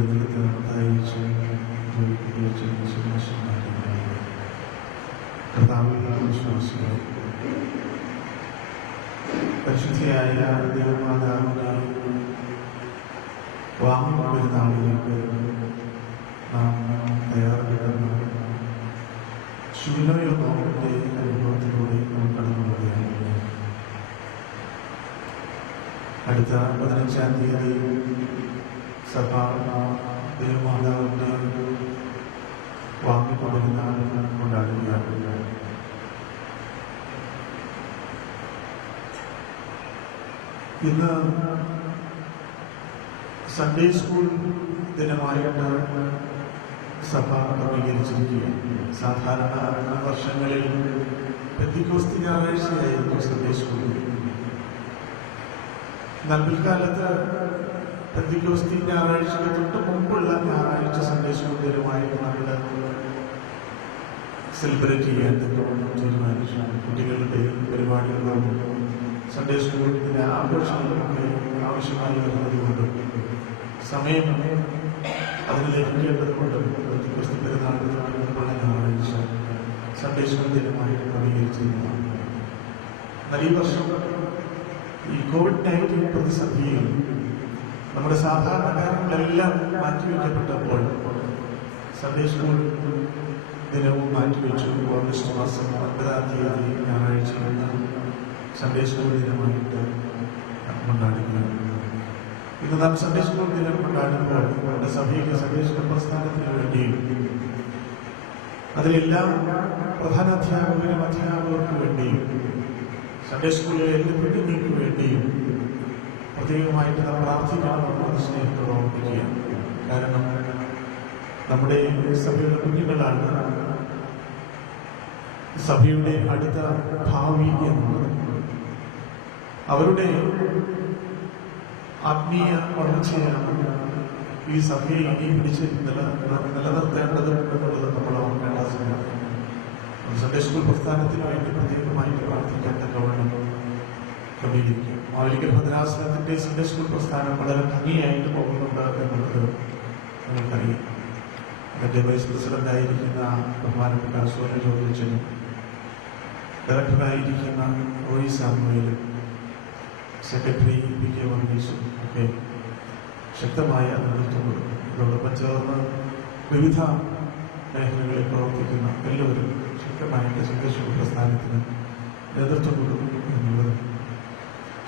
നിലനിൽക്കുന്ന അയച്ചു കർത്താവിലുള്ള വിശ്വാസികളെ പരിശുദ്ധിയായ ദൈവമാതാവിനെ വാങ്ങിക്കൊണ്ടിരുന്ന ആളുകൾക്ക് നാം തയ്യാറെടുക്കുന്ന ശൂന്യയോ നോക്കിന്റെ അനുഭവത്തിലൂടെ നാം കടന്നു പോവുകയാണ്. അടുത്ത 15-ാം തീയതി സഭ ദൈവമാതാവിന്റെ വാങ്ങിക്കൊണ്ടിരുന്ന കൊണ്ടാടുകയാണ്. ഇന്ന് സൺഡേ സ്കൂൾ ദിനമായിട്ട് സഭ ക്രമീകരിച്ചിരിക്കുകയാണ്. സാധാരണ വർഷങ്ങളിൽ പെന്തിക്കോസ്തി ഞായറാഴ്ചയായിരുന്നു സൺഡേ സ്കൂൾ. എന്നാൽ പിൽക്കാലത്ത് പെന്തിക്കോസ്തി ഞായറാഴ്ചയ്ക്ക് തൊട്ട് മുമ്പുള്ള ഞായറാഴ്ച സൺഡേ സ്കൂൾ ദിനമായിട്ട് നമ്മൾ സെലിബ്രേറ്റ് ചെയ്യാൻ തീരുമാനിച്ചു. കുട്ടികളുടെ പരിപാടികളും സൺഡേ സ്കൂൾ ദിന ആഘോഷങ്ങളൊക്കെ ആവശ്യമായി വരുന്നത് കൊണ്ടും സമയം അതിന് ലഭിക്കേണ്ടത് കൊണ്ടും പെന്തിക്കോസ്തി പെരുന്നാളിന് മുമ്പുള്ള ഞായറാഴ്ച സൺഡേ സ്കൂൾ ദിനമായിട്ട് ക്രമീകരിച്ചിരുന്നതാണ്. എന്നാൽ ഈ വർഷം ഈ COVID-19 പ്രതിസന്ധിയിൽ നമ്മുടെ സാധാരണ കാര്യങ്ങളെല്ലാം മാറ്റിവെക്കപ്പെട്ടപ്പോൾ സൺഡേ സ്കൂൾ ദിനവും മാറ്റിവെച്ചു. ഓഗസ്റ്റ് മാസം 9-ാം തീയതി ഞായറാഴ്ച സൺഡേ സ്കൂൾ ദിനമായിട്ട് കൊണ്ടാടുകയാണ്. ഇന്ന് നാം സൺഡേ സ്കൂൾ ദിനം കൊണ്ടാടുമ്പോൾ നമ്മുടെ സഭയിലെ സൺഡേ സ്കൂൾ പ്രസ്ഥാനത്തിന് വേണ്ടിയും അതിലെല്ലാം പ്രധാന അധ്യാപകരും അധ്യാപകർക്ക് വേണ്ടിയും സൺഡേ സ്കൂളിലെ എല്ലാ കുട്ടികൾക്ക് വേണ്ടിയും പ്രത്യേകമായിട്ട് നാം പ്രാർത്ഥിക്കണമെന്ന് സ്നേഹത്തോടെ ഓർമ്മിക്കുകയാണ്. കാരണം നമ്മുടെ സഭയുടെ കുഞ്ഞുങ്ങളാണ് സഭയുടെ അടുത്ത ഭാവി എന്നുള്ളത്. അവരുടെ ആത്മീയ വളർച്ചയാണ് ഈ സഭയെ ഇനി പിടിച്ച് നിലനിർത്തേണ്ടത് എന്നുള്ളത് നമ്മൾ ഓർക്കേണ്ട സമയമാണ്. സൺഡേ സ്കൂൾ പ്രസ്ഥാനത്തിന് വേണ്ടി പ്രത്യേകമായിട്ട് പ്രാർത്ഥിക്കാൻ തക്കവണ്ണം ക്രമീകരിക്കും. മാവേലിക്കര ഭദ്രാസനത്തിന്റെ സൺഡേ സ്കൂൾ പ്രസ്ഥാനം വളരെ ഭംഗിയായിട്ട് പോകുന്നുണ്ട് എന്നുള്ളത് നമുക്കറിയാം. അതിന്റെ വൈസ് പ്രസിഡന്റായിരിക്കുന്ന ബഹുമാനപ്പെട്ട സോന ജോർജനും ഡയറക്ടറായിരിക്കുന്ന റോയി സാമുവേലും സെക്രട്ടറി PK വർഗീസും ഒക്കെ ശക്തമായ നേതൃത്വം കൊടുക്കും. ഇതോടൊപ്പം ചേർന്ന് വിവിധ മേഖലകളിൽ പ്രവർത്തിക്കുന്ന എല്ലാവരും ശക്തമായിട്ട് സൺഡേ സ്കൂൾ പ്രസ്ഥാനത്തിന് നേതൃത്വം കൊടുക്കും എന്നുള്ളത്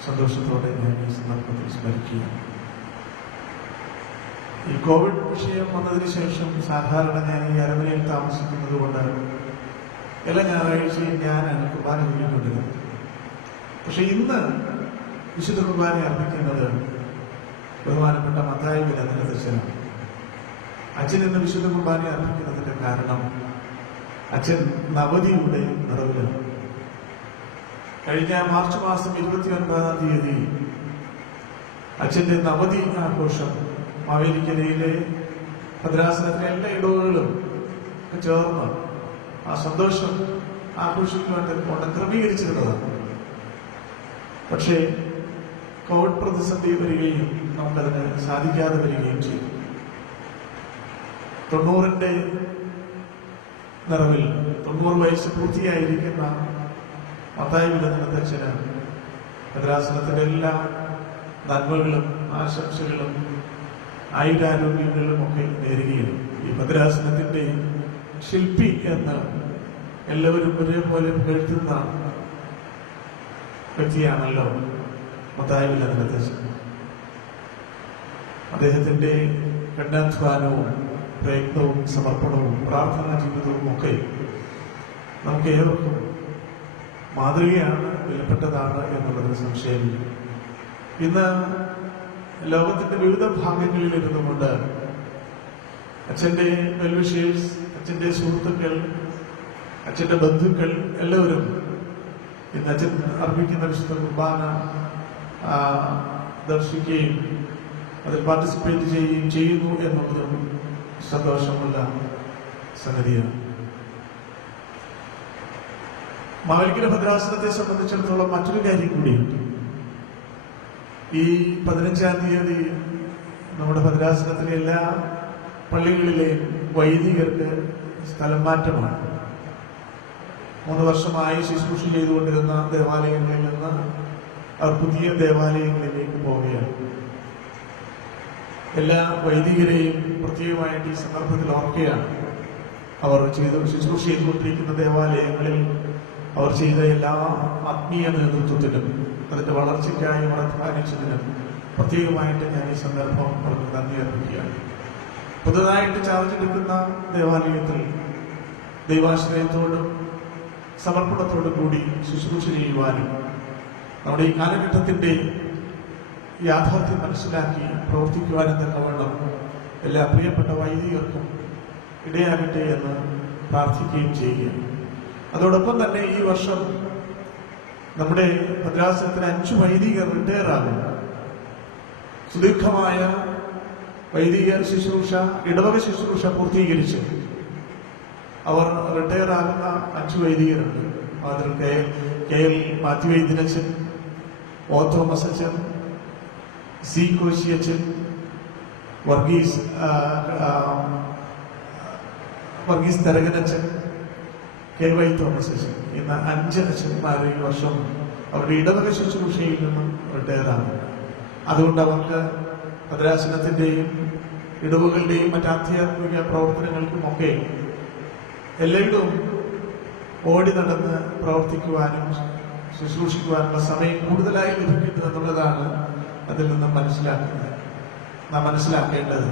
സന്തോഷത്തോടെ ഞാൻ ഈ സന്ദർഭത്തിൽ സ്മരിക്കുകയാണ്. ഈ കോവിഡ് വിഷയം വന്നതിന് ശേഷം സാധാരണ ഞാൻ ഈ അരമനയിൽ താമസിക്കുന്നത് കൊണ്ട് എല്ലാ ഞായറാഴ്ചയും ഞാൻ കുർബാന ചൊല്ലിക്കൊണ്ടിരുന്നു. പക്ഷെ ഇന്ന് വിശുദ്ധ കുർബാന അർപ്പിക്കുന്നത് ബഹുമാനപ്പെട്ട മത്തായി വിലനിലത്തച്ഛനാണ്. അച്ഛൻ ഇന്ന് വിശുദ്ധ കുർബാന അർപ്പിക്കുന്നതിന്റെ കാരണം അച്ഛൻ നവതിയുടെ നിറവിലാണ്. കഴിഞ്ഞ മാർച്ച് മാസം 29-ാം തീയതി അച്ഛന്റെ നവതി ആഘോഷം മാവേലിക്കരയിലെ ഭദ്രാസനത്തിലെ എല്ലാ ഇടവുകളും ചേർന്ന് ആ സന്തോഷം ആഘോഷിക്കുവാൻ കൊണ്ട് ക്രമീകരിച്ചിരുന്നതാണ്. പക്ഷേ കോവിഡ് പ്രതിസന്ധി വരികയും നമുക്കതിന് സാധിക്കാതെ വരികയും ചെയ്തു. 90-ന്റെ നിറവിൽ 90 വയസ്സ് പൂർത്തിയായിരിക്കുന്ന മത്തായി വിലനിലത്തച്ഛന് ഭദ്രാസനത്തിന്റെ എല്ലാ നന്മകളും ആശംസകളും ആയുരാരോഗ്യങ്ങളും ഒക്കെ നേരുകയും ഈ ഭദ്രാസനത്തിന്റെ ശില്പി എന്ന് എല്ലാവരും ഒരേപോലെ പുകഴ്ത്തുന്ന വ്യക്തിയാണല്ലോ മത്തായി വിലനിലത്തച്ഛൻ. അദ്ദേഹത്തിന്റെ കഠിനാധ്വാനവും പ്രയത്നവും സമർപ്പണവും പ്രാർത്ഥനാ ജീവിതവും ഒക്കെ നമുക്ക് ഏവർക്കും മാതൃകയാണ്, വിലപ്പെട്ടതാണ് എന്നുള്ളതിന് സംശയമില്ല. ഇന്ന് ലോകത്തിന്റെ വിവിധ ഭാഗങ്ങളിൽ ഇരുന്നുകൊണ്ട് അച്ഛന്റെ വെൽവിഷേഴ്സ്, അച്ഛന്റെ സുഹൃത്തുക്കൾ, അച്ഛന്റെ ബന്ധുക്കൾ എല്ലാവരും ഇന്ന് അച്ഛൻ അർപ്പിക്കുന്ന വിശുദ്ധ കുർബാന ദർശിക്കുകയും അതിൽ പാർട്ടിസിപ്പേറ്റ് ചെയ്യുകയും ചെയ്യുന്നു എന്നുള്ളതും സന്തോഷമുള്ള സംഗതിയാണ്. മാവേലിക്കര ഭദ്രാസനത്തെ സംബന്ധിച്ചിടത്തോളം മറ്റൊരു കാര്യം കൂടിയുണ്ട്. ഈ 15-ാം തീയതി നമ്മുടെ ഭദ്രാസനത്തിലെ എല്ലാ പള്ളികളിലെയും വൈദികർക്ക് സ്ഥലം മാറ്റമാണ്. 3 വർഷമായി ശുശ്രൂഷ ചെയ്തുകൊണ്ടിരുന്ന ദേവാലയങ്ങളിൽ നിന്ന് അവർ പുതിയ ദേവാലയങ്ങളിലേക്ക് പോവുകയാണ്. എല്ലാ വൈദികരെയും പ്രത്യേകമായിട്ട് ഈ സന്ദർഭത്തിൽ ഓർക്കുകയാണ്. അവർ ശുശ്രൂഷ ചെയ്തുകൊണ്ടിരിക്കുന്ന ദേവാലയങ്ങളിൽ അവർ ചെയ്ത എല്ലാ ആത്മീയ നേതൃത്വത്തിനും അതിന്റെ വളർച്ചയ്ക്കായി അവർ അധ്വാനിച്ചതിനും പ്രത്യേകമായിട്ട് ഞാൻ ഈ സന്ദർഭം അവർക്ക് നന്ദി അർപ്പിക്കുകയാണ്. പുതുതായിട്ട് ചാർജ് എടുക്കുന്ന ദേവാലയത്തിൽ ദൈവാശ്രയത്തോടും സമർപ്പണത്തോടും കൂടി ശുശ്രൂഷ ചെയ്യുവാനും നമ്മുടെ ഈ കാലഘട്ടത്തിന്റെ യാഥാർത്ഥ്യം മനസ്സിലാക്കി പ്രവർത്തിക്കുവാനും തക്കവണ്ണം എല്ലാ പ്രിയപ്പെട്ട വൈദികർക്കും ഇടയാകട്ടെ എന്ന് പ്രാർത്ഥിക്കുകയും ചെയ്യുക. അതോടൊപ്പം തന്നെ ഈ വർഷം നമ്മുടെ ഭദ്രാസനത്തിന് 5 വൈദികർ റിട്ടയർ ആകും. സുദീർഘമായ വൈദിക ശുശ്രൂഷ, ഇടവക ശുശ്രൂഷ പൂർത്തീകരിച്ച് അവർ റിട്ടയർ ആകുന്ന 5 വൈദികരുണ്ട്. ഫാദർ കെ എൽ മാത്യു വൈദ്യനച്ചൻ, ഒ തോമസ് അച്ചൻ, സി കോശി അച്ചൻ, വർഗീസ് തരകനച്ചൻ, കെ വൈ തോമസ് അച്ചൻ എന്ന 5 അച്ഛന്മാർ ഈ വർഷം അവരുടെ ഇടവക ശുശ്രൂഷയിൽ നിന്നും റിട്ടയർ ആകും. അതുകൊണ്ട് അവർക്ക് ഭദ്രാസനത്തിന്റെയും ഇടവുകളുടെയും മറ്റാധ്യാത്മിക പ്രവർത്തനങ്ങൾക്കുമൊക്കെ എല്ലായിടവും ഓടി നടന്ന് പ്രവർത്തിക്കുവാനും ശുശ്രൂഷിക്കുവാനുള്ള സമയം കൂടുതലായി ലഭിക്കുന്നു എന്നുള്ളതാണ് അതിൽ നിന്ന് നാം മനസ്സിലാക്കേണ്ടത്.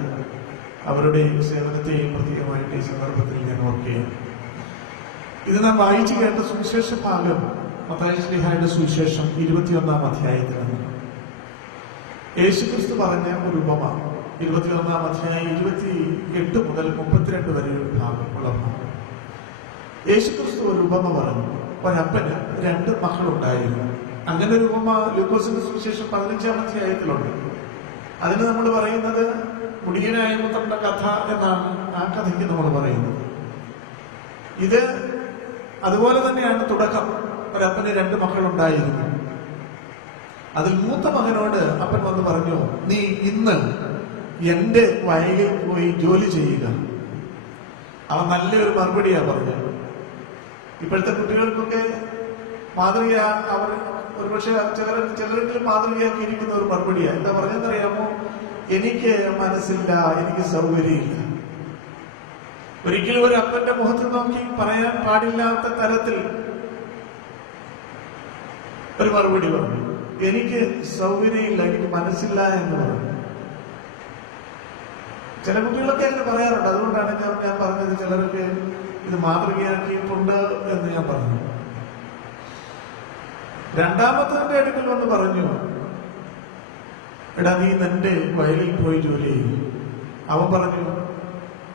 അവരുടെ സേവനത്തെയും പ്രത്യേകമായിട്ട് ഈ സന്ദർഭത്തിൽ ഞാൻ ഓർക്കുകയാണ്. ഇത് നാം വായിച്ചു കേട്ട സുവിശേഷ ഭാഗം മത്തായി ശ്ലീഹായുടെ സുവിശേഷം 21-ാം അധ്യായത്തിലാണ്. യേശുക്രിസ്തു പറഞ്ഞ ഒരു ഉപമ 21-ാം അധ്യായം 28 മുതൽ 32 വരെ ഒരു ഭാഗമുള്ള ഭാഗം. യേശുക്രിസ്തു ഒരു ഉപമ പറഞ്ഞു. ഒരപ്പന് 2 മക്കളുണ്ടായിരുന്നു. അങ്ങനെ ഒരു ഉപമ ലൂക്കോസിന്റെ സുവിശേഷം 15-ാം അധ്യായത്തിലുണ്ട്. അതിന് നമ്മൾ പറയുന്നത് മുടിയനായ പുത്രന്റെ കഥ എന്നാണ് ആ കഥയ്ക്ക് നമ്മൾ പറയുന്നത്. ഇത് അതുപോലെ തന്നെയാണ് തുടക്കം. ഒരപ്പന് 2 മക്കളുണ്ടായിരുന്നു. അതിൽ മൂത്ത മകനോട് അപ്പൻ വന്ന് പറഞ്ഞു, നീ ഇന്ന് എന്റെ വയലിൽ പോയി ജോലി ചെയ്യുക. അവൻ നല്ലൊരു മറുപടിയാ പറഞ്ഞത്. ഇപ്പോഴത്തെ കുട്ടികൾക്കൊക്കെ മാതൃക, അവർ ഒരുപക്ഷെ ചിലരെങ്കിലും മാതൃകയാക്കിയിരിക്കുന്ന ഒരു മറുപടിയാണ്. എന്താ പറഞ്ഞെന്നറിയാമോ? എനിക്ക് മനസ്സില്ല, എനിക്ക് സൗകര്യമില്ല. ഒരിക്കലും ഒരു അപ്പന്റെ മുഖത്ത് നോക്കി പറയാൻ പാടില്ലാത്ത തരത്തിൽ ഒരു മറുപടി പറഞ്ഞു. എനിക്ക് സൗകര്യമില്ല, എനിക്ക് മനസ്സില്ല എന്ന് പറഞ്ഞു. ചില കുട്ടികളൊക്കെ അങ്ങനെ പറയാറുണ്ട്. അതുകൊണ്ടാണ് ഞാൻ പറഞ്ഞത് ചിലരൊക്കെ ഇത് മാതൃകയാക്കിയിട്ടുണ്ട് എന്ന് ഞാൻ പറഞ്ഞു. രണ്ടാമത്തെ അടുക്കൽ വന്ന് പറഞ്ഞു, എടാ നീ നിന്റെ വയലിൽ പോയി ജോലി ചെയ്യും. അവൻ പറഞ്ഞു,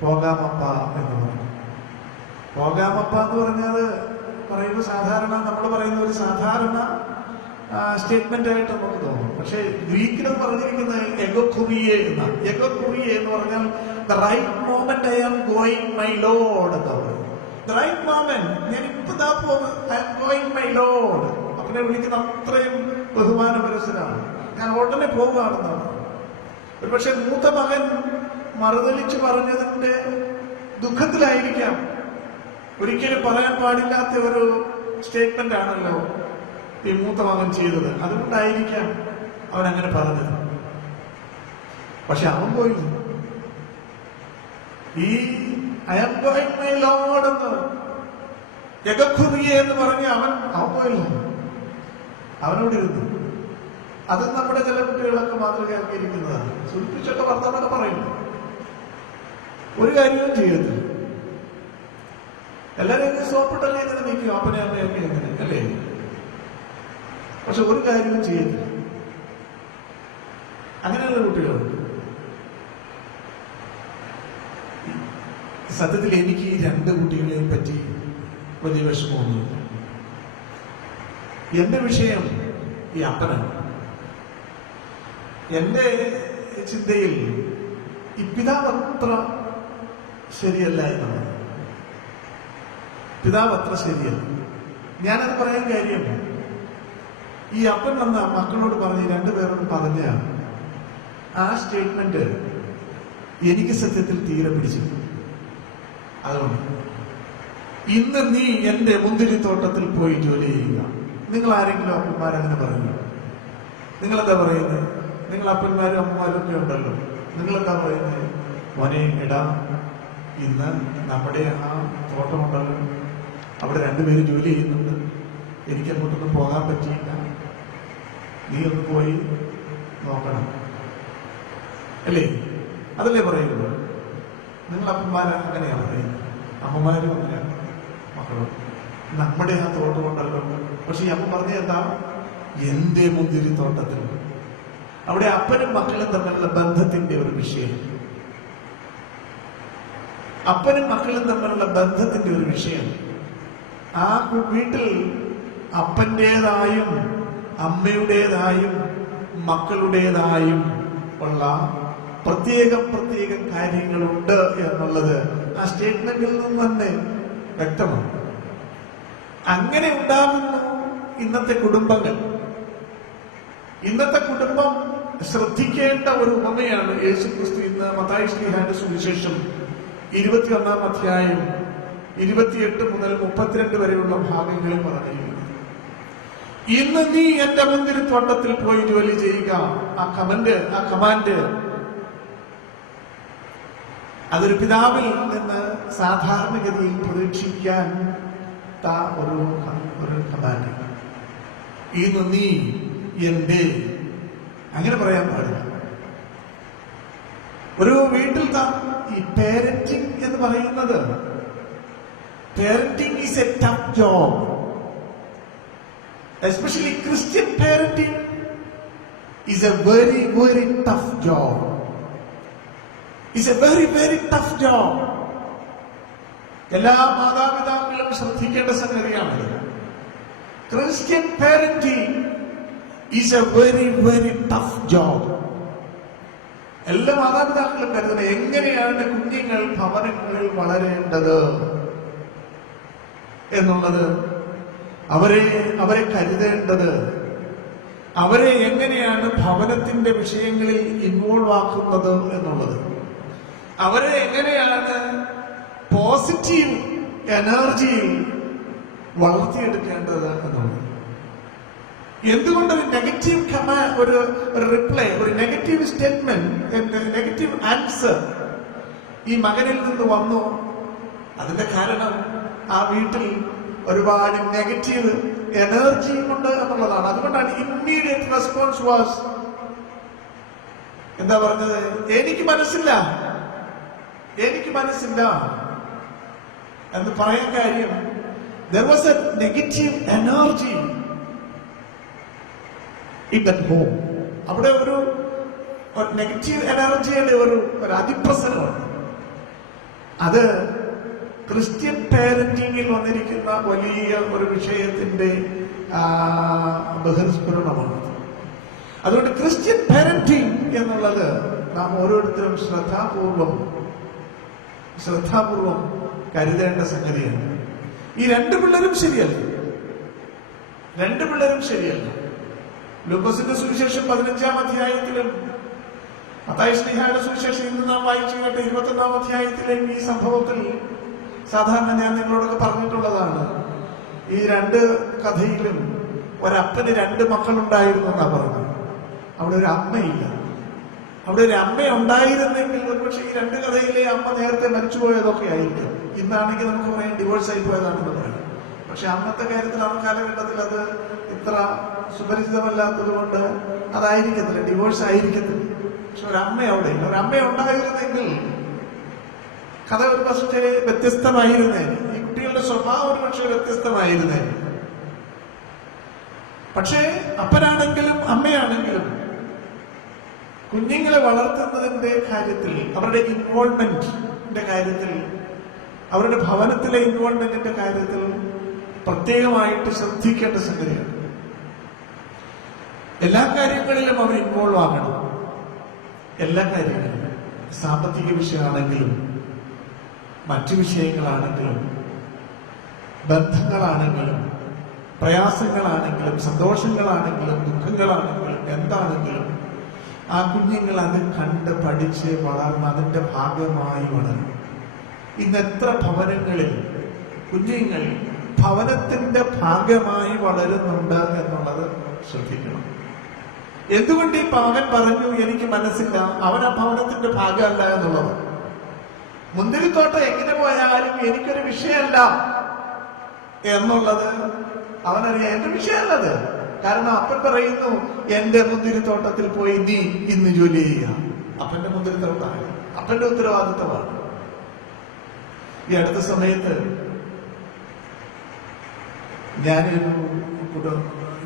പോകാമപ്പ എന്ന് പറഞ്ഞു. പോകാമപ്പ എന്ന് പറഞ്ഞാൽ പറയുന്നത് സാധാരണ നമ്മൾ പറയുന്ന ഒരു സാധാരണ സ്റ്റേറ്റ്മെന്റ് ആയിട്ട് നമുക്ക് തോന്നും. പക്ഷെ ഗ്രീക്കിൽ പറഞ്ഞിരിക്കുന്നത് എഗോകുറിയെ എന്നാണ്. എഗോകുറിയെ എന്ന് പറഞ്ഞാൽ the right moment I am going my lord എന്താ പറയുന്നത്. ദ റൈറ്റ് മോമെന്റ്, ഞാൻ ഇപ്പതാ പോകുന്നത്, I am going my lord. അപ്പനെ വിളിക്കുന്ന അത്രയും ബഹുമാന പുരസ്സരാണ്. ഞാൻ ഉടനെ പോവുകയാണെന്നാണ്. ഒരു പക്ഷെ മൂത്ത മകൻ മറുതലിച്ച് പറഞ്ഞതിന്റെ ദുഃഖത്തിലായിരിക്കാം. ഒരിക്കലും പറയാൻ പാടില്ലാത്ത ഒരു സ്റ്റേറ്റ്മെന്റ് ആണല്ലോ ഈ മൂത്ത മകൻ ചെയ്തത്. അതുകൊണ്ടായിരിക്കാം അവൻ അങ്ങനെ പറഞ്ഞത്. പക്ഷെ അവൻ പോയില്ല. ഈ I am going my lord എന്ന് യഗഖുറിയെ എന്ന് പറഞ്ഞ് അവൻ പോയില്ല. അവനോട് ഇരുന്നു. അത് നമ്മുടെ ചില കുട്ടികളൊക്കെ മാതൃകയാക്കിയിരിക്കുന്നതാണ്. സൂചിപ്പിച്ചൊക്കെ വർത്തമാനം പറയുന്നു. ഒരു കാര്യവും ചെയ്യത്തില്ല. എല്ലാവരും സോപ്പിട്ടല്ലേ ഇങ്ങനെ നിൽക്കും, അപ്പനെ അമ്മയൊക്കെ എങ്ങനെ അല്ലേ? പക്ഷെ ഒരു കാര്യവും ചെയ്യത്തില്ല. അങ്ങനെയുള്ള കുട്ടികളുണ്ട്. സത്യത്തിൽ എനിക്ക് ഈ 2 കുട്ടികളെയും പറ്റി വലിയ വിഷമമൊന്നുമില്ല. എന്റെ വിഷയം ഈ അപ്പനാണ്. എന്റെ ചിന്തയിൽ ഈ പിതാവ് അത്ര ശരിയല്ല എന്നാണ്. പിതാവ് അത്ര ശരിയല്ല. ഞാനത് പറയാൻ കാര്യം, ഈ അപ്പൻ വന്ന മക്കളോട് പറഞ്ഞ് 2 പേരോട് പറഞ്ഞ ആ സ്റ്റേറ്റ്മെന്റ് എനിക്ക് സത്യത്തിൽ തീരെ പിടിച്ചില്ല. അതുകൊണ്ട് ഇന്ന് നീ എന്റെ മുന്തിരിത്തോട്ടത്തിൽ പോയി ജോലി ചെയ്യുക. നിങ്ങൾ ആരെങ്കിലും അപ്പന്മാരങ്ങനെ പറയുക? നിങ്ങളെന്താ പറയുന്നത്? നിങ്ങൾ അപ്പന്മാരും അമ്മമാരും ഒക്കെ ഉണ്ടല്ലോ, നിങ്ങളെന്താ പറയുന്നത്? മോനെ, എടാ, ഇന്ന് നമ്മുടെ ആ തോട്ടമുണ്ടല്ലോ, അവിടെ രണ്ടുപേര് ജോലി ചെയ്യുന്നുണ്ട്, എനിക്ക് അങ്ങോട്ടൊന്നും പോകാൻ പറ്റിയില്ല, നീ ഒന്ന് പോയി നോക്കണം, അല്ലേ? അതല്ലേ പറയുന്നത്? നിങ്ങൾ അപ്പന്മാർ അങ്ങനെയാണ് പറയുന്നത്, അമ്മമാരും അങ്ങനെയാണ് മക്കളും. നമ്മുടെ ആ തോട്ടമുണ്ടല്ലോ, പക്ഷെ ഈ അമ്മ പറഞ്ഞ എന്താ? എന്റെ മുന്തിരി തോട്ടത്തിൽ. അവിടെ അപ്പനും മക്കളും തമ്മിലുള്ള ബന്ധത്തിന്റെ ഒരു വിഷയം, അപ്പനും മക്കളും തമ്മിലുള്ള ബന്ധത്തിന്റെ ഒരു വിഷയം. ആ വീട്ടിൽ അപ്പന്റേതായും അമ്മയുടേതായും മക്കളുടേതായും ഉള്ള പ്രത്യേകം കാര്യങ്ങളുണ്ട് എന്നുള്ളത് ആ സ്റ്റേറ്റ്മെന്റിൽ നിന്ന് തന്നെ വ്യക്തമാണ്. അങ്ങനെ ഉണ്ടാകുന്നു ഇന്നത്തെ കുടുംബങ്ങൾ. ഇന്നത്തെ കുടുംബം ശ്രദ്ധിക്കേണ്ട ഒരു ഉപമയാണ് യേശുക്രിസ്തു ഇന്ന് മത്തായി ശ്ലീഹായുടെ സുവിശേഷം 21-ാം അധ്യായം 28 മുതൽ 32 വരെയുള്ള ഭാഗങ്ങളിൽ പറഞ്ഞിരിക്കുന്നത്. ഇന്ന് നീ എന്റെ മുന്തിരിത്തോട്ടത്തിൽ പോയി ജോലി ചെയ്യുക. ആ കമാൻഡ് അതൊരു പിതാവിൽ നിന്ന് സാധാരണഗതിയിൽ പ്രതീക്ഷിക്കാൻ ഒരു കമാൻഡ്. ഇന്ന് നീ എന്റെ, അങ്ങനെ പറയാൻ പാടില്ല. ഒരു വീട്ടിൽ ഈ പേരന്റിങ് എന്ന് പറയുന്നത്, parenting is a tough job, especially Christian parenting is a very tough job. It's a very tough job. എല്ലാ മാതാപിതാക്കളും ശ്രദ്ധിക്കേണ്ട സംഗതിയാണ്. Christian parenting is a very tough job. എല്ലാ മാതാപിതാക്കളും കരുതുന്നത് എങ്ങനെയാണ് കുഞ്ഞുങ്ങൾ ഭവനങ്ങളിൽ വളരേണ്ടത് എന്നുള്ളത്, അവരെ കരുതേണ്ടത്, അവരെ എങ്ങനെയാണ് ഭവനത്തിന്റെ വിഷയങ്ങളിൽ ഇൻവോൾവ് ആക്കുന്നത് എന്നുള്ളത്, അവരെ എങ്ങനെയാണ് പോസിറ്റീവ് എനർജിയിൽ വളർത്തിയെടുക്കേണ്ടത് എന്നുള്ളത്. എന്തുകൊണ്ടൊരു നെഗറ്റീവ് ഒരു റിപ്ലൈ, ഒരു നെഗറ്റീവ് സ്റ്റേറ്റ്മെന്റ്, നെഗറ്റീവ് ആൻസർ ഈ മകനിൽ നിന്ന് വന്നു? അതിന്റെ കാരണം ആ വീട്ടിൽ ഒരുപാട് നെഗറ്റീവ് എനർജി ഉണ്ട് എന്നുള്ളതാണ്. അതുകൊണ്ടാണ് ഇമ്മീഡിയറ്റ് റെസ്പോൺസ് വാസ് എന്താ പറഞ്ഞത്? എനിക്ക് മനസ്സില്ല എന്ന് പറയാൻ കാര്യം, there was a negative energy in that home. അവിടെ ഒരു നെഗറ്റീവ് എനർജിയുടെ ഒരു അതിപ്രസരമാണ്. അത് ക്രിസ്ത്യൻ പാരന്റിങ്ങിൽ വന്നിരിക്കുന്ന വലിയ ഒരു വിഷയത്തിന്റെ ബഹിർസ്ഫുരണമാണ്. അതുകൊണ്ട് ക്രിസ്ത്യൻ പാരന്റിങ് എന്നുള്ളത് നാം ഓരോരുത്തരും ശ്രദ്ധാപൂർവം കരുതേണ്ട സംഗതിയാണ്. ഈ രണ്ടു പിള്ളേരും ശരിയല്ല. ലൂക്കോസിന്റെ സുവിശേഷം 15-ാം അധ്യായത്തിലും മത്തായി ശ്ലീഹായുടെ സുവിശേഷം ഇന്ന് നാം വായിച്ചു കേട്ട 21-ാം അധ്യായത്തിലും ഈ സംഭവത്തിൽ സാധാരണ ഞാൻ നിങ്ങളോടൊക്കെ പറഞ്ഞിട്ടുള്ളതാണ്. ഈ രണ്ട് കഥയിലും ഒരപ്പന് 2 മക്കളുണ്ടായിരുന്നു എന്നാ പറഞ്ഞത്. അവിടെ ഒരു അമ്മയില്ല. അവിടെ ഒരു അമ്മ ഉണ്ടായിരുന്നെങ്കിൽ ഒരുപക്ഷെ ഈ 2 കഥയിലെ അമ്മ നേരത്തെ മരിച്ചുപോയതൊക്കെ ആയിരിക്കും. ഇന്നാണെങ്കിൽ നമുക്ക് പറയാം ഡിവോഴ്സ് ആയി പോയതാണെന്ന് പറയാം. പക്ഷെ അന്നത്തെ കാര്യത്തിൽ ആ കാലഘട്ടത്തിൽ അത് ഇത്ര സുപരിചിതമല്ലാത്തത് കൊണ്ട് അതായിരിക്കത്തില്ല, ഡിവോഴ്സ് ആയിരിക്കത്തില്ല. പക്ഷെ ഒരമ്മ അവിടെ ഇല്ല. ഒരമ്മ ഉണ്ടായിരുന്നെങ്കിൽ കഥ ഒരു പക്ഷേ വ്യത്യസ്തമായിരുന്നേനെ. ഈ കുട്ടികളുടെ സ്വഭാവം ഒരു പക്ഷേ വ്യത്യസ്തമായിരുന്നേനെ. പക്ഷേ അപ്പനാണെങ്കിലും അമ്മയാണെങ്കിലും കുഞ്ഞുങ്ങളെ വളർത്തുന്നതിന്റെ കാര്യത്തിൽ, അവരുടെ ഇൻവോൾവ്മെന്റിന്റെ കാര്യത്തിൽ, അവരുടെ ഭവനത്തിലെ ഇൻവോൾവ്മെന്റിന്റെ കാര്യത്തിൽ പ്രത്യേകമായിട്ട് ശ്രദ്ധിക്കേണ്ട സംഗതിയാണ്. എല്ലാ കാര്യങ്ങളിലും അവർ ഇൻവോൾവ് ആകണം. എല്ലാ കാര്യങ്ങളിലും, സാമ്പത്തിക വിഷയമാണെങ്കിലും മറ്റു വിഷയങ്ങളാണെങ്കിലും ബന്ധങ്ങളാണെങ്കിലും പ്രയാസങ്ങളാണെങ്കിലും സന്തോഷങ്ങളാണെങ്കിലും ദുഃഖങ്ങളാണെങ്കിലും എന്താണെങ്കിലും ആ കുഞ്ഞുങ്ങൾ അത് കണ്ട് പഠിച്ച് വളർന്ന് അതിന്റെ ഭാഗമായി വളരും. ഇന്ന് എത്ര ഭവനങ്ങളിൽ കുഞ്ഞുങ്ങൾ ഭവനത്തിന്റെ ഭാഗമായി വളരുന്നുണ്ട് എന്നുള്ളത് ശ്രദ്ധിക്കണം. എന്തുകൊണ്ട് ഈ അവൻ പറഞ്ഞു എനിക്ക് മനസ്സില്ല, അവൻ ആ ഭവനത്തിന്റെ ഭാഗമല്ല എന്നുള്ളത്. മുന്തിരിത്തോട്ടം എങ്ങനെ പോയാലും എനിക്കൊരു വിഷയമല്ല എന്നുള്ളത് അവനറിയാം. എന്റെ വിഷയമല്ലത്. കാരണം അപ്പൻ പറയുന്നു എന്റെ മുന്തിരിത്തോട്ടത്തിൽ പോയി നീ ഇന്ന് ജോലി ചെയ്യുക. അപ്പന്റെ മുന്തിരിത്തോട്ടമാണ്, അപ്പന്റെ ഉത്തരവാദിത്തമാണ്. ഈ അടുത്ത സമയത്ത് ഞാനൊരു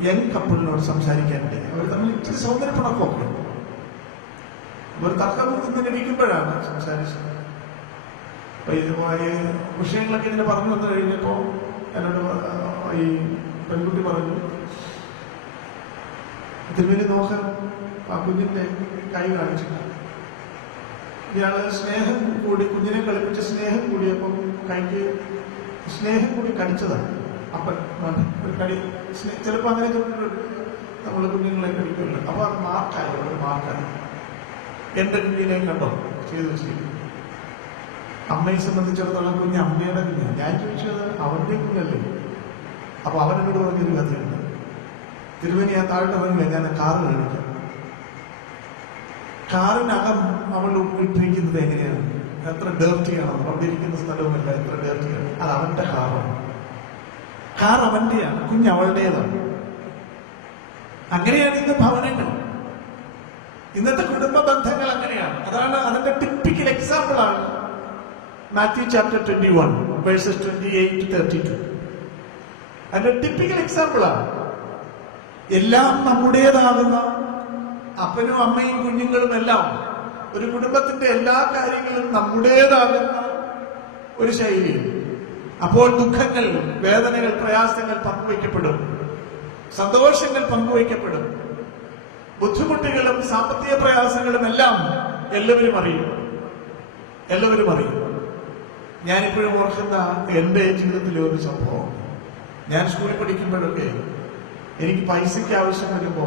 യങ് കപ്പിളിനോട് സംസാരിക്കാനുണ്ട്. അവർ തമ്മിൽ ഇച്ചിരി സൗന്ദര്യപ്പണക്കൊക്കെ ഒരു തർക്കം ഇരിക്കുമ്പോഴാണ് സംസാരിച്ചത്. അപ്പൊ ഇതുപോലെ വിഷയങ്ങളൊക്കെ ഇങ്ങനെ പറഞ്ഞു വന്നു കഴിഞ്ഞപ്പോ എന്നോട് ഈ പെൺകുട്ടി പറഞ്ഞു, തിരുമേനി നോക്കാൻ ആ കുഞ്ഞിന്റെ കൈ കാണിച്ചിട്ട് ഇയാള് സ്നേഹം കൂടി കുഞ്ഞിനെ കളിപ്പിച്ച സ്നേഹം കൂടിയപ്പം കൈക്ക് സ്നേഹം കൂടി കടിച്ചതാണ്. അപ്പൻ ഒരു കടി ചിലപ്പോ അങ്ങനെ നമ്മള് കുഞ്ഞുങ്ങളെ കടിക്കുമല്ലോ. അപ്പൊ അത് മാർക്കായി എന്റെ കുഞ്ഞിനെ കണ്ടോ ചെയ്തു ചെയ്തു. അമ്മയെ സംബന്ധിച്ചിടത്തോളം കുഞ്ഞ് അമ്മയുടെ കുഞ്ഞാണ്. ഞാൻ ചോദിച്ചത് അവന്റെ കുഞ്ഞല്ലേ. അപ്പൊ അവനോട് പറഞ്ഞൊരു കഥയുണ്ട്. തിരുവനി ഞാൻ താഴെ പറഞ്ഞില്ല, ഞാൻ കാറ് കാണിക്കാം. കാറിനകം അവൾ ഇട്ടിരിക്കുന്നത് എങ്ങനെയാണ്, എത്ര ഡേർട്ടിയാണ്, അവിടെ ഇരിക്കുന്ന സ്ഥലവുമല്ല, എത്ര ഡേർട്ടിയാണ്. അത് അവന്റെ കാറാണ്. കാർ അവന്റെയാണ്, കുഞ്ഞ് അവളുടേതാണ്. അങ്ങനെയാണ് ഇന്ന് ഭവനങ്ങൾ, ഇന്നത്തെ കുടുംബ ബന്ധങ്ങൾ അങ്ങനെയാണ്. അതാണ് അതിന്റെ ടിപ്പിക്കൽ എക്സാമ്പിൾ ആണ് മാത്യു ചാപ്റ്റർ 21 വേഴ്സസ് 28-32. അതിന്റെ ടിപ്പിക്കൽ എക്സാമ്പിൾ ആണ്. എല്ലാം നമ്മുടേതാകുന്ന അപ്പനും അമ്മയും കുഞ്ഞുങ്ങളും എല്ലാം ഒരു കുടുംബത്തിന്റെ എല്ലാ കാര്യങ്ങളും നമ്മുടേതാകുന്ന ഒരു ശൈലി. അപ്പോൾ ദുഃഖങ്ങൾ, വേദനകൾ, പ്രയാസങ്ങൾ പങ്കുവയ്ക്കപ്പെടും, സന്തോഷങ്ങൾ പങ്കുവയ്ക്കപ്പെടും, ബുദ്ധിമുട്ടുകളും സാമ്പത്തിക പ്രയാസങ്ങളും എല്ലാം എല്ലാവരും അറിയും. ഞാനിപ്പോഴും ഓർക്കുന്ന എന്റെ ജീവിതത്തിലെ ഒരു സംഭവം, ഞാൻ സ്കൂളിൽ പഠിക്കുമ്പോഴൊക്കെ എനിക്ക് പൈസയ്ക്ക് ആവശ്യം വരുമ്പോ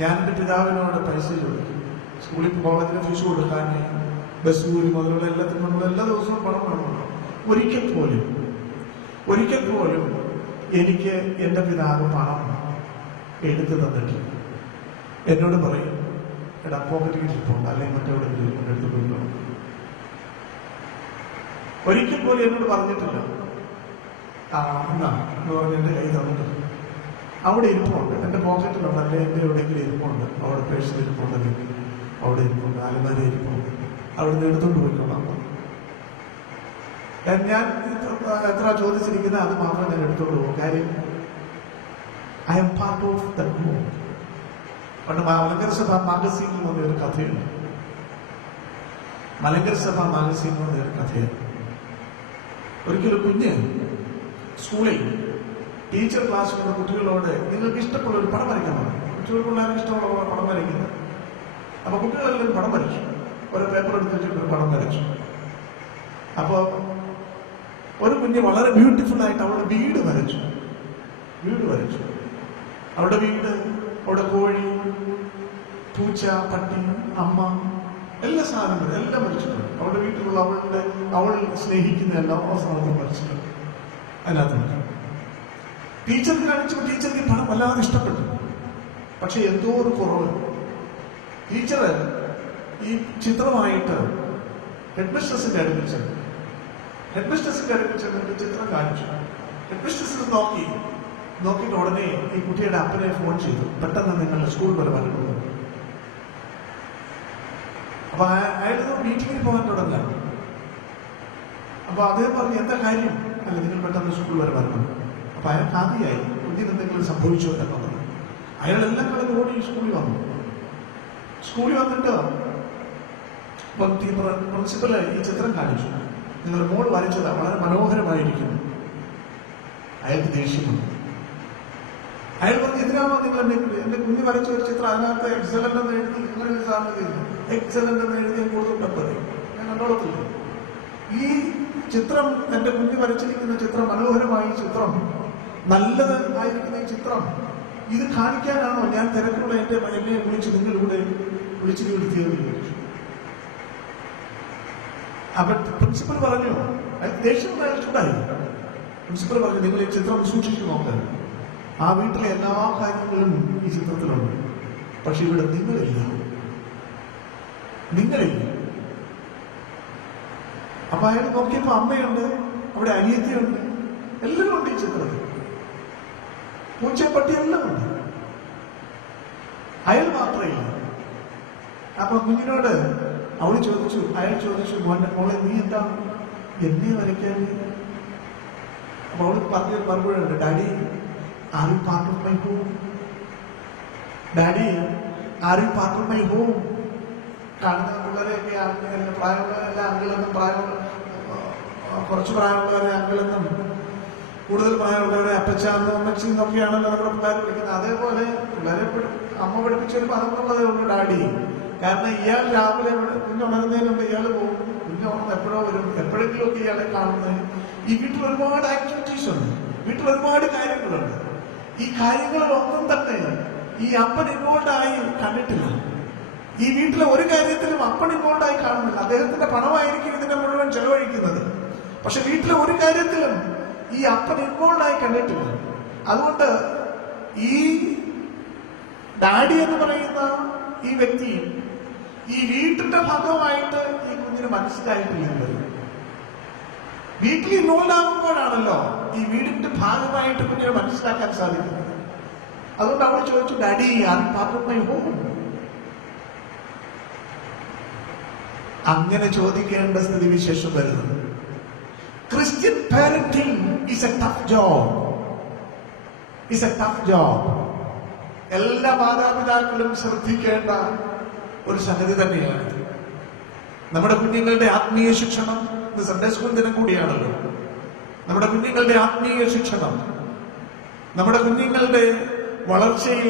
ഞാൻ എന്റെ പിതാവിനോട് പൈസ ചോദിക്കും. സ്കൂളിൽ കോളേജിന് ഫീസ് കൊടുക്കാൻ, ബസ് കൂലി മുതലുള്ള എല്ലാത്തിനും നമ്മൾ എല്ലാ ദിവസവും പണം വേണമല്ലോ. ഒരിക്കൽ പോലും എനിക്ക് എന്റെ പിതാവ് പണം എടുത്തു തന്നിട്ടില്ല. എന്നോട് പറയും, എടാ പോക്കറ്റിൽ ഇരിപ്പുണ്ട്, അല്ലെങ്കിൽ മറ്റെവിടെയെങ്കിലും എടുത്ത് പോയിക്കോളും. ഒരിക്കൽ പോലും എന്നോട് പറഞ്ഞിട്ടില്ല എന്നാ എന്ന് പറഞ്ഞ് എന്റെ കൈ തന്നിട്ടില്ല. അവിടെ ഇരിപ്പുണ്ട്, എന്റെ പോക്കറ്റിലുണ്ട്, അല്ലെങ്കിൽ എന്റെ എവിടെയെങ്കിലും ഇരിപ്പുണ്ട്, അവിടെ പേഴ്സിൽ ഇരിപ്പുണ്ടെങ്കിൽ അവിടെ ഇരിപ്പുണ്ട്, അലമാര ഇരിപ്പുണ്ട്, അവിടെ നിന്ന് എടുത്തോണ്ട് പോയിക്കൊള്ളാം. ഞാൻ എത്ര ചോദിച്ചിരിക്കുന്നത് അത് മാത്രം ഞാൻ എടുത്തോണ്ട് പോകും. കാര്യം I M part of the group. പണ്ട് മലങ്കര സഭ മാഗസീനിൽ വന്ന ഒരു കഥയുണ്ട്. ഒരിക്കലും കുഞ്ഞ് സ്കൂളിൽ ടീച്ചർ ക്ലാസ് കൊണ്ട് കുട്ടികളോട് നിങ്ങൾക്ക് ഇഷ്ടമുള്ള ഒരു പടം വരയ്ക്കാൻ പറഞ്ഞു. കുട്ടികൾക്കുണ്ടാകും ഇഷ്ടമുള്ള പടം വരയ്ക്കുന്നത്. അപ്പൊ കുട്ടികളെല്ലാം പടം വരച്ചു, ഒരു പേപ്പർ എടുത്ത് വെച്ചിട്ട് ഒരു പടം വരച്ചു. അപ്പോ ഒരു കുഞ്ഞ് വളരെ ബ്യൂട്ടിഫുൾ ആയിട്ട് അവളുടെ വീട് വരച്ചു. അവളുടെ വീട്, അവളുടെ കോഴി, പൂച്ച, പട്ടി, അമ്മ, എല്ലാ സാധനങ്ങളും എല്ലാം വരച്ചിട്ടുണ്ട്. അവളുടെ വീട്ടിലുള്ള അവൾ സ്നേഹിക്കുന്ന എല്ലാ സാധനവും വരച്ചിട്ടുണ്ട്. അതിനകത്തുണ്ട്. ടീച്ചർക്ക് കാണിച്ചപ്പോൾ ടീച്ചർക്ക് പണം വല്ലാതെ ഇഷ്ടപ്പെട്ടു. പക്ഷെ എന്തോ ഒരു കുറവ്. ടീച്ചർ ഈ ചിത്രമായിട്ട് ഹെഡ്മിസ്ട്രസിന്റെ അടുപ്പിൽ ചെന്നു ചിത്രം കാണിച്ചു. ഹെഡ്മിസ്ട്രസ് നോക്കിയിട്ട് ഉടനെ ഈ കുട്ടിയുടെ അപ്പനെ ഫോൺ ചെയ്തു, പെട്ടെന്ന് നിങ്ങളുടെ സ്കൂൾ വരെ വരണം. അപ്പൊ അയാൾ മീറ്റിങ്ങിന് പോകാൻ തുടങ്ങാം. അപ്പൊ അദ്ദേഹം പറഞ്ഞു, എന്താ കാര്യം? അല്ല, നിങ്ങൾ പെട്ടെന്ന് സ്കൂൾ വരെ വരണം. അപ്പൊ അയാൾ ആദ്യമായി കുഞ്ഞിന് എന്തെങ്കിലും സംഭവിച്ചോ എന്നുള്ളത്. അയാളെല്ലാം കളഞ്ഞ് ഓടി സ്കൂളിൽ വന്നിട്ട് പ്രിൻസിപ്പല് ഈ ചിത്രം കാണിച്ചു. നിങ്ങളുടെ മോൾ വരച്ചത് വളരെ മനോഹരമായിരിക്കുന്നു. അയാൾക്ക് ദേഷ്യം വന്നു. അയാൾ പറഞ്ഞു, എന്തിനാണോ നിങ്ങൾ എന്റെ കുഞ്ഞ് വരച്ച ഒരു ചിത്രം അതിനകത്ത് എക്സലന്റ് എന്ന് എഴുതി ഇങ്ങനെ സാധനം എക്സലന്റ് എന്ന് എഴുതി കൊടുത്തിട്ടപ്പോ ഞാൻ കണ്ടോളത്തില്ല. ഈ ചിത്രം, എന്റെ കുഞ്ഞ് വരച്ചിരിക്കുന്ന ചിത്രം, മനോഹരമായ ചിത്രം, നല്ലത് ആയിരിക്കുന്ന ഈ ചിത്രം ഇത് കാണിക്കാനാണോ ഞാൻ തിരക്കുള്ള എന്നെ വിളിച്ച് നിങ്ങളിവിടെ വിളിച്ചിട്ട് വിളിച്ചത് ചോദിച്ചു. അപ്പൊ പ്രിൻസിപ്പൽ പറഞ്ഞു, ദേഷ്യം ചൂടായി. പ്രിൻസിപ്പൽ പറഞ്ഞു, നിങ്ങൾ ഈ ചിത്രം സൂക്ഷിച്ചു നോക്കാൻ, ആ വീട്ടിലെ എല്ലാ കാര്യങ്ങളും ഈ ചിത്രത്തിലുണ്ട്, പക്ഷെ ഇവിടെ നിങ്ങളില്ല. അപ്പൊ അയാൾ നോക്കിയപ്പോ അമ്മയുണ്ട്, അവിടെ അനിയത്തിയുണ്ട്, എല്ലാവരും ഉണ്ട് ഈ ചിത്രത്തിൽ. പൂച്ചപ്പട്ടി എല്ലാം ഉണ്ട്, അയാൾ മാത്രമില്ല. അപ്പൊ കുഞ്ഞിനോട് അയാൾ ചോദിച്ചു, മോളെ നീ എന്താ എന്നെ വരയ്ക്കാൻ? അപ്പൊ അവൾക്ക് പറഞ്ഞൊരു മറുപടിയുണ്ട്, daddy are you part of my home? Daddy are you part of my home? കാണുന്ന പിള്ളേരെയൊക്കെ പ്രായമുള്ളവരെല്ലാം അങ്കിളെന്നും, കുറച്ച് പ്രായമുള്ളവരെ അങ്കിളെന്നും, കൂടുതൽ പ്രായമുള്ളവരെ അപ്പച്ചാന്നും അമ്മച്ചിന്നും ഒക്കെയാണല്ലോ നമ്മുടെ പിള്ളേർ വിളിക്കുന്നത്. അതേപോലെ പിള്ളേരെ അമ്മ പഠിപ്പിച്ചൊരു പദമുള്ളതേ ഉള്ളൂ ഡാഡി. കാരണം ഇയാൾ രാവിലെ കുഞ്ഞുണരുന്നതിനുണ്ട് ഇയാൾ പോകും, കുഞ്ഞുണർന്ന് എപ്പോഴോ വരും, എപ്പോഴെങ്കിലും ഒക്കെ ഇയാളെ കാണുന്നത്. ഈ വീട്ടിൽ ഒരുപാട് ആക്ടിവിറ്റീസ് ഉണ്ട്, വീട്ടിൽ ഒരുപാട് കാര്യങ്ങളുണ്ട്. ഈ കാര്യങ്ങളൊന്നും തന്നെ ഈ അപ്പൻ ഇൻവോൾവ് ആയി കണ്ടിട്ടില്ല. ഈ വീട്ടിലെ ഒരു കാര്യത്തിലും അപ്പൻ ഇൻവോൾവ് ആയി കാണുന്നില്ല. അദ്ദേഹത്തിന്റെ പണമായിരിക്കും ഇതിനെ മുഴുവൻ ചെലവഴിക്കുന്നത്, പക്ഷെ വീട്ടിലെ ഒരു കാര്യത്തിലും ഈ അപ്പൻ ഇൻവോൾവ് ആയി കണ്ടിട്ടില്ല. അതുകൊണ്ട് ഈ ഡാഡി എന്ന് പറയുന്ന ഈ വ്യക്തി ഈ വീട്ടിന്റെ ഭാഗമായിട്ട് ഈ കുഞ്ഞിന് മനസ്സിലായിട്ടില്ല. വീട്ടിൽ ഇൻവോൾവ് ആകുമ്പോഴാണല്ലോ ഈ വീടിന്റെ ഭാഗമായിട്ട് കുഞ്ഞിനെ മനസ്സിലാക്കാൻ സാധിക്കുന്നത്. അതുകൊണ്ട് അവൾ ചോദിച്ചു, daddy are part of my home? അങ്ങനെ ചോദിക്കേണ്ട സ്ഥിതിവിശേഷം വരുന്നത്. Christian parenting is a tough job. എല്ലാ മാതാപിതാക്കളും ശ്രദ്ധിക്കേണ്ട ഒരു സംഗതി തന്നെയാണ്. നമ്മുടെ കുഞ്ഞുങ്ങളുടെ ആത്മീയ ശിക്ഷണം, ഇത് സൺഡേ സ്കൂൾ ദിനം കൂടിയാണല്ലോ. നമ്മുടെ കുഞ്ഞുങ്ങളുടെ ആത്മീയ ശിക്ഷണം, നമ്മുടെ കുഞ്ഞുങ്ങളുടെ വളർച്ചയിൽ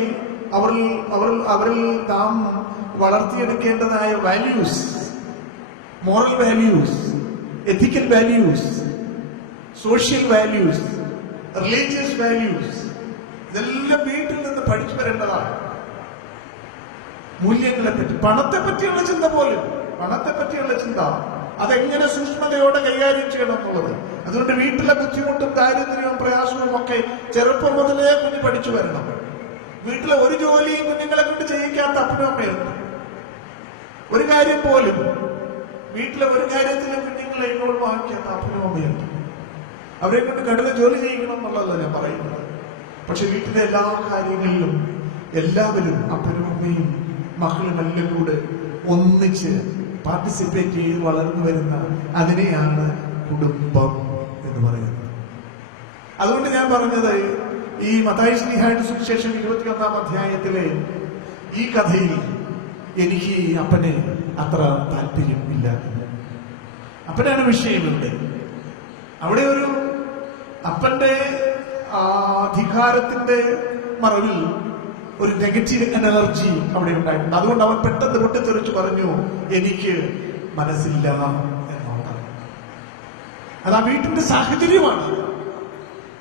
അവരിൽ നാം വളർത്തിയെടുക്കേണ്ടതായ values, moral values, ethical values, social values, religious values, ഇതെല്ലാം വീട്ടിൽ നിന്ന് പഠിച്ചു വരേണ്ടതാണ്. മൂല്യങ്ങളെ പറ്റി, പണത്തെ പറ്റിയുള്ള ചിന്ത പോലും, അതെങ്ങനെ സൂക്ഷ്മതയോടെ കൈകാര്യം ചെയ്യണം എന്നുള്ളത്. അതുകൊണ്ട് വീട്ടിലെ ബുദ്ധിമുട്ടും ദാരിദ്ര്യവും പ്രയാസവും ഒക്കെ ചെറുപ്പം മുതലേ കുഞ്ഞ് പഠിച്ചു വരണം. വീട്ടിലെ ഒരു ജോലിയും കുഞ്ഞുങ്ങളെ കൊണ്ട് ചെയ്യിക്കാത്ത അപ്പനും അമ്മയുണ്ട്. ഒരു കാര്യം പോലും വീട്ടിലെ ഒരു കാര്യത്തിലും കുഞ്ഞുങ്ങളെ ഇൻവോൾവ് ആക്കിയാത്ത അപ്പനും അമ്മയുണ്ട്. അവരെ കൊണ്ട് കടുത്ത ജോലി ചെയ്യിക്കണം എന്നുള്ളതല്ല ഞാൻ പറയുന്നത്. പക്ഷെ വീട്ടിലെ എല്ലാ കാര്യങ്ങളിലും എല്ലാവരും, അപ്പനും അമ്മയും മക്കളും എല്ലാം കൂടെ ഒന്നിച്ച് പാർട്ടിസിപ്പേറ്റ് ചെയ്ത് വളർന്നു വരുന്ന അതിനെയാണ് കുടുംബം എന്ന് പറയുന്നത്. അതുകൊണ്ട് ഞാൻ പറഞ്ഞത്, ഈ മത്തായി ശ്ലീഹായുടെ സുവിശേഷം 21-ാം അധ്യായത്തിലെ ഈ കഥയിൽ എനിക്ക് അപ്പനെ അത്ര താല്പര്യം ഇല്ല. അപ്പനാണ് വിഷയമുണ്ട്. അവിടെ ഒരു അപ്പന്റെ അധികാരത്തിന്റെ മറവിൽ ഒരു നെഗറ്റീവ് എനർജി അവിടെ ഉണ്ടായിട്ടുണ്ട്. അതുകൊണ്ട് അവൻ പെട്ടെന്ന് പൊട്ടിത്തെറിച്ച് പറഞ്ഞു, എനിക്ക് മനസ്സില്ല എന്നാണ്. അത് ആ വീട്ടിന്റെ സാഹചര്യമാണ്.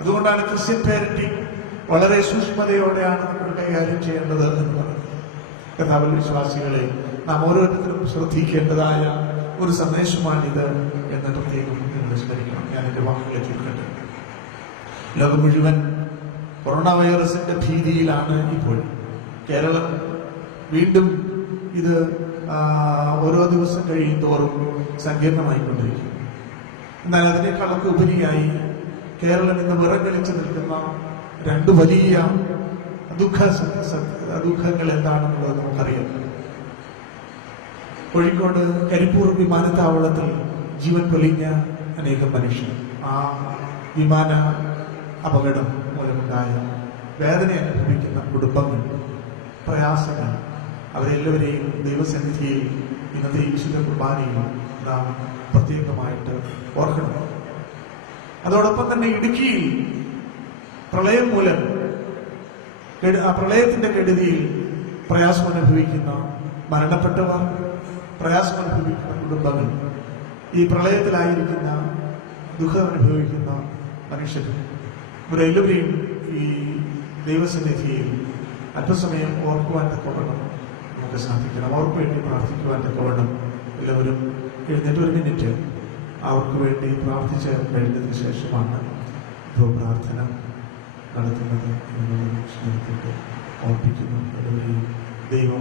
അതുകൊണ്ടാണ് ക്രിസ്ത്യൻ പാരന്റിംഗ് വളരെ സൂക്ഷ്മതയോടെയാണ് നമ്മൾ കൈകാര്യം ചെയ്യേണ്ടത് എന്ന് പറയുന്നത്. കർത്താവിൽ വിശ്വാസികളെ, നാം ഓരോരുത്തരും ശ്രദ്ധിക്കേണ്ടതായ ഒരു സന്ദേശമാണിത് എന്ന് പ്രത്യേകം നിങ്ങൾ സ്മരിക്കണം. ഞാൻ എന്റെ വാക്കുകളെ ചുരുക്കട്ടെ. ലോകം മുഴുവൻ കൊറോണ വൈറസിന്റെ ഭീതിയിലാണ് ഇപ്പോൾ. കേരളം വീണ്ടും ഇത് ഓരോ ദിവസം കഴിയും തോറും സങ്കീർണമായിക്കൊണ്ടിരിക്കും. എന്നാൽ അതിനേക്കാളൊക്കെ ഉപരിയായി കേരളം ഇന്ന് വിറങ്ങലിച്ചു നിൽക്കുന്ന രണ്ട് വലിയ ദുഃഖങ്ങൾ എന്താണെന്നുള്ളത് നമുക്കറിയാം. കോഴിക്കോട് കരിപ്പൂർ വിമാനത്താവളത്തിൽ ജീവൻ പൊലിഞ്ഞ അനേകം മനുഷ്യർ, ആ വിമാന അപകടം മൂലമുണ്ടായ വേദന അനുഭവിക്കുന്ന കുടുംബങ്ങൾ, പ്രയാസങ്ങൾ, അവരെല്ലാവരെയും ദൈവസന്നിധിയിൽ ഇന്നത്തെ വിശുദ്ധ കുർബാനയിൽ നാം പ്രത്യേകമായിട്ട് ഓർക്കണം. അതോടൊപ്പം തന്നെ ഇടുക്കിയിൽ പ്രളയം മൂലം പ്രളയത്തിന്റെ കെടുതിയിൽ പ്രയാസം അനുഭവിക്കുന്ന മരണപ്പെട്ടവർ, പ്രയാസം അനുഭവിക്കുന്ന കുടുംബങ്ങൾ, ഈ പ്രളയത്തിലായിരിക്കുന്ന ദുഃഖം അനുഭവിക്കുന്ന മനുഷ്യർ, ഇവരെല്ലാവരെയും ഈ ദൈവസന്നിധിയിൽ അല്പസമയം ഓർക്കുവാൻ തക്കവണ്ണം നമുക്ക് സാധിക്കണം. അവർക്ക് വേണ്ടി പ്രാർത്ഥിക്കുവാൻ തക്കവണ്ണം എല്ലാവരും എഴുന്നേറ്റ് ഒരു മിനിറ്റ് അവർക്ക് വേണ്ടി പ്രാർത്ഥിച്ച് കഴിഞ്ഞതിന് ശേഷമാണ് പ്രാർത്ഥന നടത്തുന്നത് എന്നുള്ള സ്നേഹത്തിൻ്റെ ഓർപ്പിക്കുന്നു. എല്ലാവരെയും ദൈവം